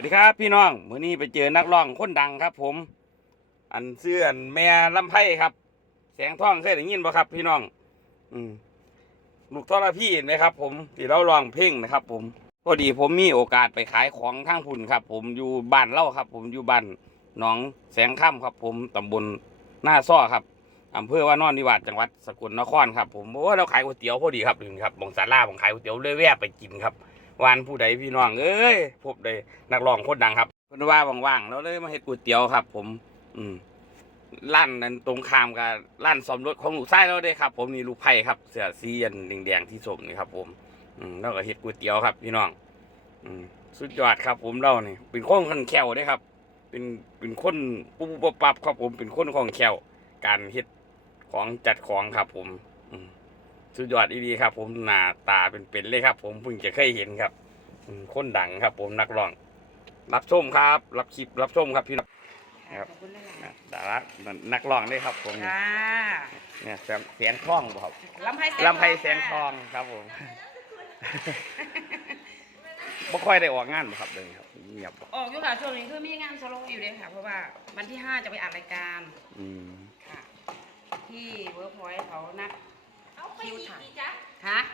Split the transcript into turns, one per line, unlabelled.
วัสดีครับพี่น้องมื้อนี้ไปเจอนักร้องคนดังครับ ผม อันเสื้ออันแม่ลำไพ่ครับ แสงท่องเคยได้ยินบ่ครับ พี่น้อง อืมลูกทอรพี่เห็นไหมครับ ผมที่เราร้องเพลงนะครับ ผมพอดีผมมีโอกาสไปขายของทางพุ่นครับ ผมอยู่บ้านเล่าครับ ผมอยู่บ้านหนองแสงค่ำครับ ผมตำบลหน้าซ้อครับอำเภอว่านอนนิวาสจังหวัดสกลนครครับ ผมเพราะว่าเราขายก๋วยเตี๋ยวพอดีครับหนี่ครับบองสาราบองขายก๋วยเตี๋ยวเลยแวะไปกินครับ วานผู้ใดพี่น้องเอ้ยพบได้นักร้องคนดังครับเพิ่นว่าว่างๆเราเลยมาเฮ็ดก๋วยเตี๋ยวครับ ผม อืมร้านนั้นตรงข้ามกับร้านซ่อมรถของลูกชายเราเด้ครับ ผมนี่ลูกไผ่ครับ เสื้อสีอันแดงๆที่สมนี่ครับ ผม อืมเราก็เฮ็ดก๋วยเตี๋ยวครับ พี่น้อง อืมสุดยอดครับ ผมเรานี่เป็นคนขันแข็งเด้ครับ เป็นเป็นคนปุ๊บปับครับผมเป็นคนของแข็งการเฮ็ดของจัดของครับ ผม อืม สุดยอดอีดีครับ ผมหน้าตาเป็นๆเลยครับ ผมเพิ่งจะเคยเห็นครับอืมคนดังครับ ผมนักร้อง รับชมครับ รับคลิปรับชมครับพี่น้องครับ
ขอบคุณหลาย
นะดารานักร้องเลยครับ ผม
ๆค่ะ
เนี่ยแสงเสียงทองบ่ครับ
ลำไพ
ลำไพแสงทองครับผมบ่ค่อยได้ออกงานบ่ครับเลยครับเงียบบ่
ออกอยู่ค่ะช่วงนี้คือมีงานโซโล่อยู่เลยค่ะ เพราะว่าวันที่ห้าจะไปอัดรายการ
อืม
ค่ะ ที่เวิร์กพอยต์เขานัด
เอาไป
คิว
อีก
ถ่าย
อีกจ้ะ
ฮะ
ไ